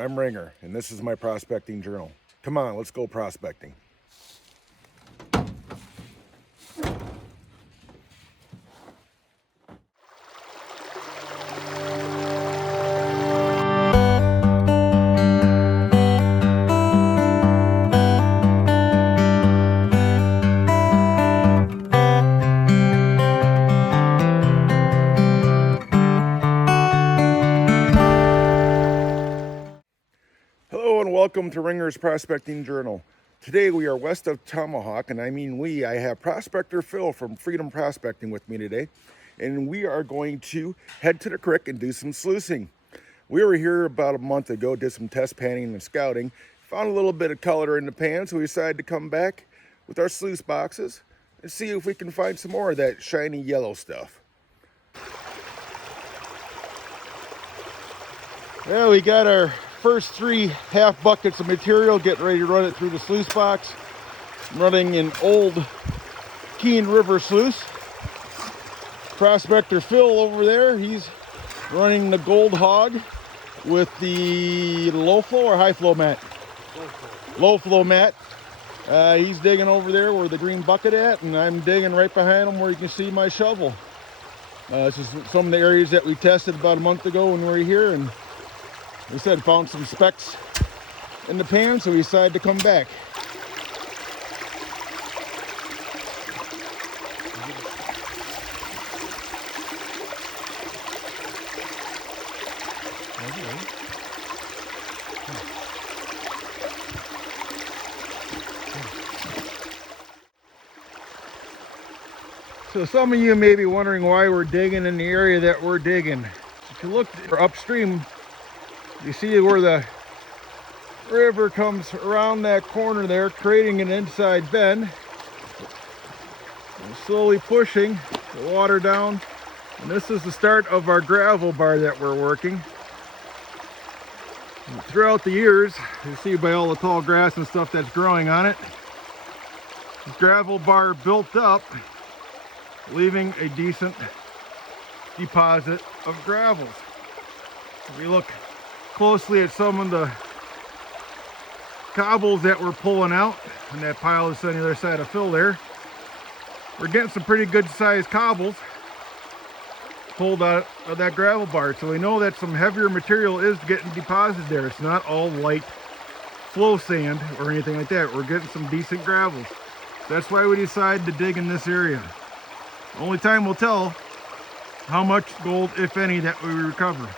I'm Ringer, and this is my prospecting journal. Come on, let's go prospecting. Hello and welcome to Ringer's Prospecting Journal. Today we are west of Tomahawk, and I mean we. I have Prospector Phil from Freedom Prospecting with me today, and we are going to head to the creek and do some sluicing. We were here about a month ago, did some test panning and scouting, found a little bit of color in the pan, so we decided to come back with our sluice boxes and see if we can find some more of that shiny yellow stuff. Well, we got our first 3 half buckets of material, getting ready to run it through the sluice box. I'm running an old Keene River sluice. Prospector Phil over there, he's running the Gold Hog with the low flow or high flow mat? Low flow mat. He's digging over there where the green bucket at, and I'm digging right behind him where you can see my shovel. This is some of the areas that we tested about a month ago when we were here, and we said found some specks in the pan, so we decided to come back. So some of you may be wondering why we're digging in the area that we're digging. If you look upstream, you see where the river comes around that corner there, creating an inside bend. And slowly pushing the water down. And this is the start of our gravel bar that we're working. And throughout the years, you see by all the tall grass and stuff that's growing on it, this gravel bar built up, leaving a decent deposit of gravels. If we look closely at some of the cobbles that we're pulling out, and that pile is on the other side of Phil there, we're getting some pretty good sized cobbles pulled out of that gravel bar. So we know that some heavier material is getting deposited there. It's not all light flow sand or anything like that. We're getting some decent gravels. That's why we decided to dig in this area. Only time will tell how much gold, if any, that we recover.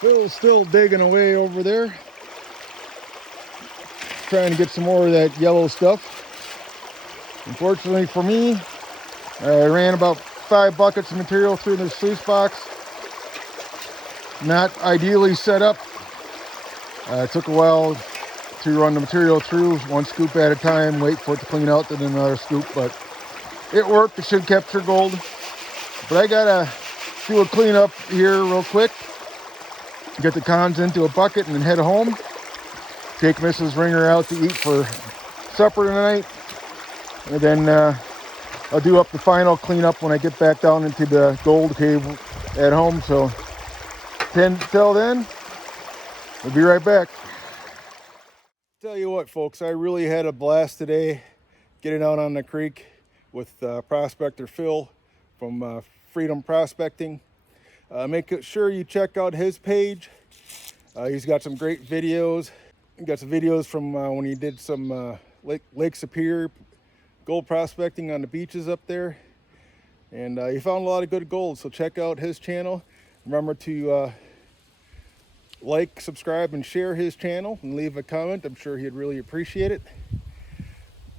Phil's still digging away over there, trying to get some more of that yellow stuff. Unfortunately for me, I ran about 5 buckets of material through the sluice box. Not ideally set up. It took a while to run the material through, 1 scoop at a time, wait for it to clean out, then another scoop, but it worked. It should capture gold. But I gotta do a cleanup here real quick. Get the cons into a bucket and then head home. Take Mrs. Ringer out to eat for supper tonight. And then I'll do up the final cleanup when I get back down into the gold cave at home. So until then, we'll be right back. Tell you what, folks, I really had a blast today getting out on the creek with Prospector Phil from Freedom Prospecting. Make sure you check out his page. He's got some great videos. He got some videos from when he did some Lake Superior gold prospecting on the beaches up there, and he found a lot of good gold. So check out his channel. Remember to like, subscribe, and share his channel, and leave a comment. I'm sure he'd really appreciate it.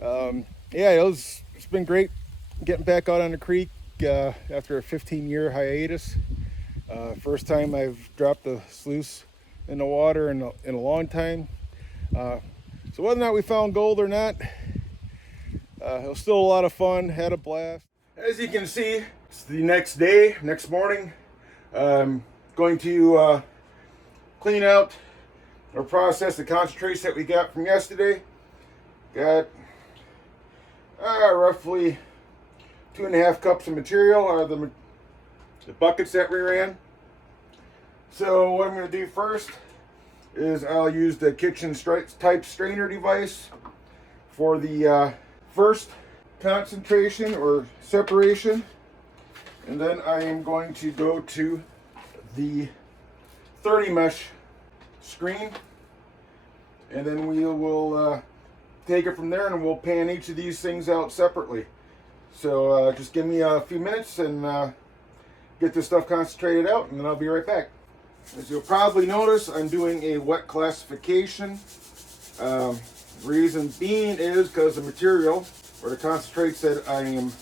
Yeah, it's been great getting back out on the creek after a 15-year hiatus. First time I've dropped a sluice in the water in a long time. So whether or not we found gold or not, it was still a lot of fun. Had a blast. As you can see, it's the next day, next morning. Going to clean out or process the concentrates that we got from yesterday. Got roughly 2.5 cups of material out of the buckets that we ran. So what I'm going to do first is I'll use the kitchen type strainer device for the first concentration or separation, and then I am going to go to the 30 mesh screen, and then we will take it from there, and we'll pan each of these things out separately. So just give me a few minutes and get this stuff concentrated out, and then I'll be right back. As you'll probably notice, I'm doing a wet classification. Reason being is because the material or the concentrates that I am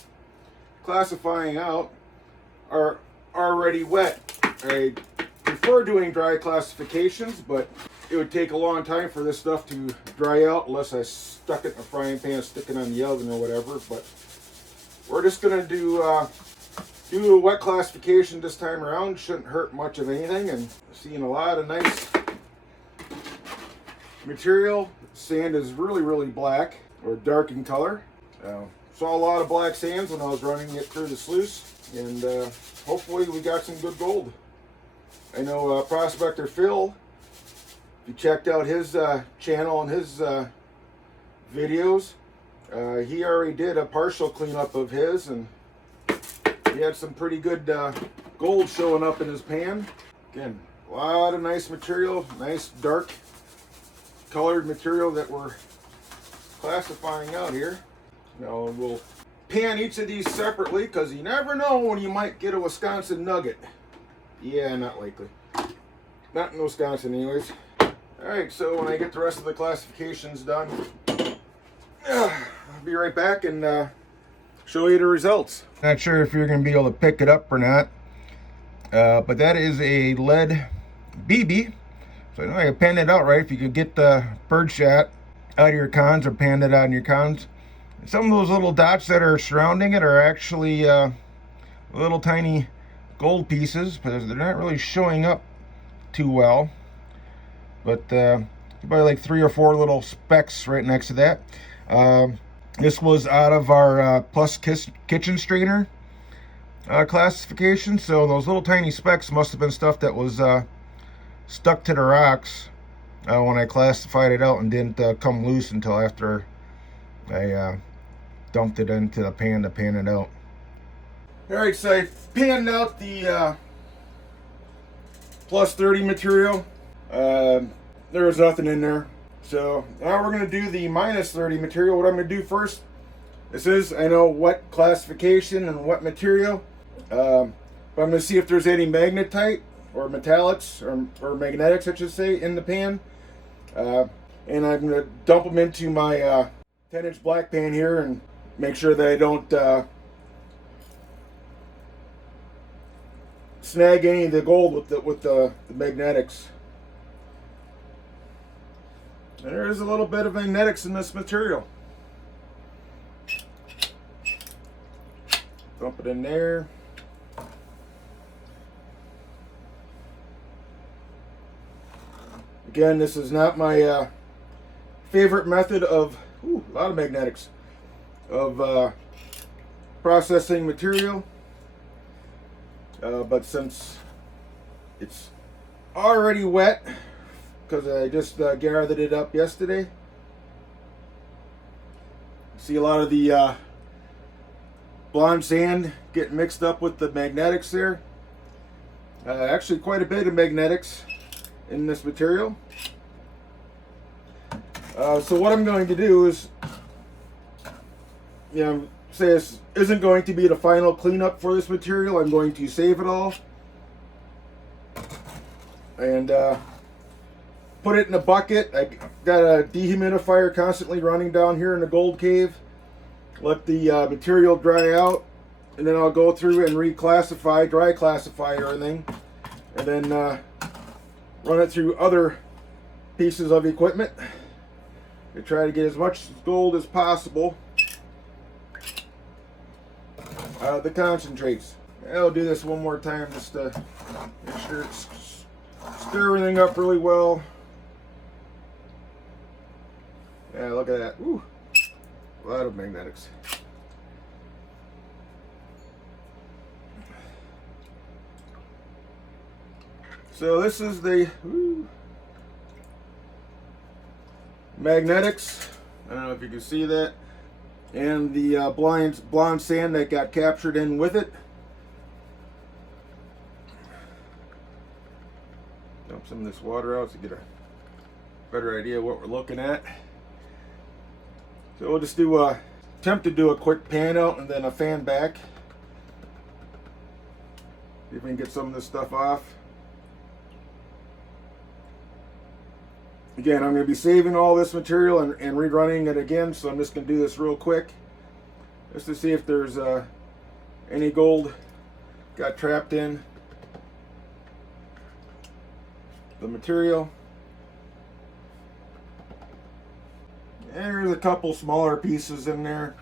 classifying out are already wet. I prefer doing dry classifications, but it would take a long time for this stuff to dry out unless I stuck it in a frying pan, stick it on the oven or whatever. But we're just going to do a wet classification this time around. Shouldn't hurt much of anything, and seeing a lot of nice material. Sand is really black or dark in color. Saw a lot of black sands when I was running it through the sluice, and hopefully we got some good gold. I know Prospector Phil, if you checked out his channel and his videos, he already did a partial cleanup of his, and he had some pretty good gold showing up in his pan. Again, a lot of nice material, nice dark colored material that we're classifying out here. Now we'll pan each of these separately, because you never know when you might get a Wisconsin nugget. Yeah, not likely. Not in Wisconsin anyways. Alright, so when I get the rest of the classifications done, I'll be right back and show you the results. Not sure if you're going to be able to pick it up or not, but that is a lead BB. So I know I panned it out right. If you could get the bird shot out of your cons or pan it out in your cons. Some of those little dots that are surrounding it are actually little tiny gold pieces, but they're not really showing up too well. But probably like 3 or 4 little specks right next to that. This was out of our plus kitchen strainer classification, so those little tiny specks must have been stuff that was stuck to the rocks when I classified it out and didn't come loose until after I dumped it into the pan to pan it out. Alright, so I panned out the plus 30 material. There was nothing in there. So now we're going to do the minus 30 material. What I'm going to do first, this is, I know, wet classification and wet material. But I'm going to see if there's any magnetite or metallics or magnetics, I should say, in the pan. And I'm going to dump them into my 10-inch black pan here and make sure that I don't snag any of the gold with the magnetics. There is a little bit of magnetics in this material. Dump it in there. Again, this is not my favorite method of, a lot of magnetics, of processing material. But since it's already wet, because I just gathered it up yesterday, see a lot of the blonde sand getting mixed up with the magnetics there. Actually quite a bit of magnetics in this material. So what I'm going to do is, say this isn't going to be the final cleanup for this material. I'm going to save it all and put it in a bucket. I got a dehumidifier constantly running down here in the gold cave. Let the material dry out, and then I'll go through and reclassify, dry classify everything, and then run it through other pieces of equipment to try to get as much gold as possible out of the concentrates. I'll do this one more time just to make sure it's stir everything up really well. Yeah, look at that. Ooh, a lot of magnetics. So this is the magnetics. I don't know if you can see that. And the blonde sand that got captured in with it. Dump some of this water out to get a better idea of what we're looking at. So we'll just attempt to do a quick pan out and then a fan back. See if we can get some of this stuff off. Again, I'm going to be saving all this material and rerunning it again, so I'm just going to do this real quick just to see if there's any gold got trapped in the material. And there's a couple smaller pieces in there.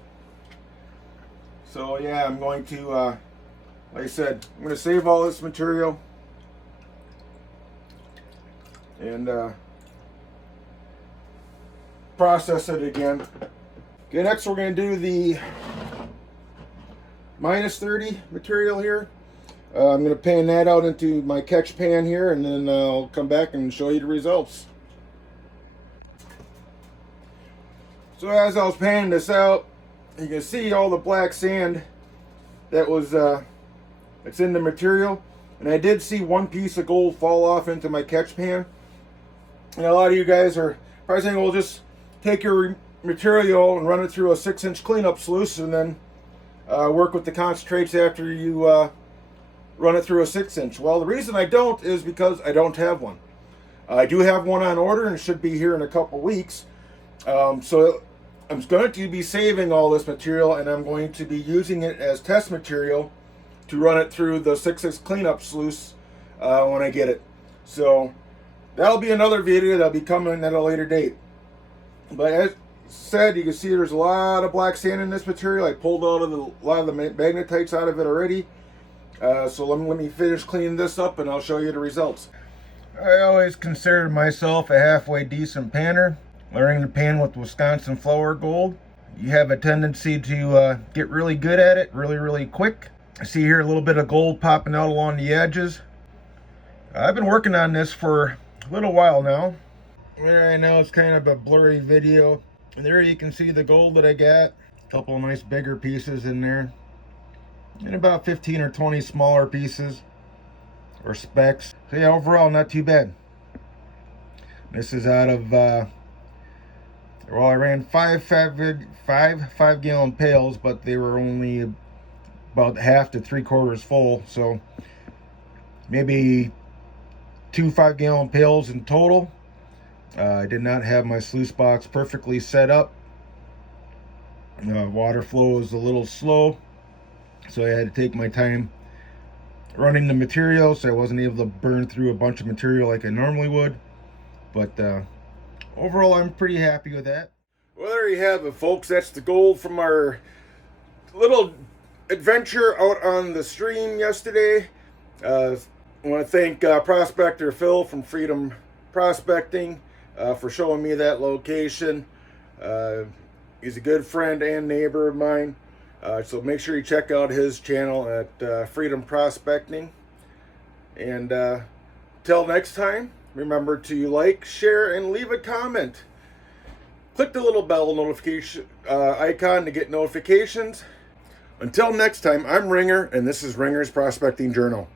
So yeah, I'm going to, like I said, I'm going to save all this material and process it again. Okay, next we're going to do the -30 material here. I'm going to pan that out into my catch pan here, and then I'll come back and show you the results. So as I was panning this out, you can see all the black sand that was it's in the material, and I did see one piece of gold fall off into my catch pan. And a lot of you guys are probably saying, well, just take your material and run it through a 6-inch cleanup sluice and then work with the concentrates after you run it through a 6-inch. Well, the reason I don't is because I don't have one. I do have one on order and it should be here in a couple weeks. So I'm going to be saving all this material, and I'm going to be using it as test material to run it through the 6-inch cleanup sluice when I get it. So that'll be another video that'll be coming at a later date. But as said, you can see there's a lot of black sand in this material. I pulled out a lot of the magnetites out of it already. So let me finish cleaning this up and I'll show you the results. I always considered myself a halfway decent panner. Learning to pan with Wisconsin flour gold, you have a tendency to get really good at it really quick. I see here a little bit of gold popping out along the edges. I've been working on this for a little while now. Right now it's kind of a blurry video. And there you can see the gold that I got. A couple of nice bigger pieces in there. And about 15 or 20 smaller pieces or specks. So yeah, overall not too bad. This is out of, well, I ran five 5-gallon pails, but they were only about half to 3/4 full. So maybe 2 5-gallon pails in total. I did not have my sluice box perfectly set up. Water flow is a little slow, so I had to take my time running the material, so I wasn't able to burn through a bunch of material like I normally would. But overall, I'm pretty happy with that. Well, there you have it, folks. That's the gold from our little adventure out on the stream yesterday. I want to thank Prospector Phil from Freedom Prospecting for showing me that location. He's a good friend and neighbor of mine. So make sure you check out his channel at Freedom Prospecting. And till next time, remember to like, share, and leave a comment. Click the little bell notification icon to get notifications. Until next time, I'm Ringer, and this is Ringer's Prospecting Journal.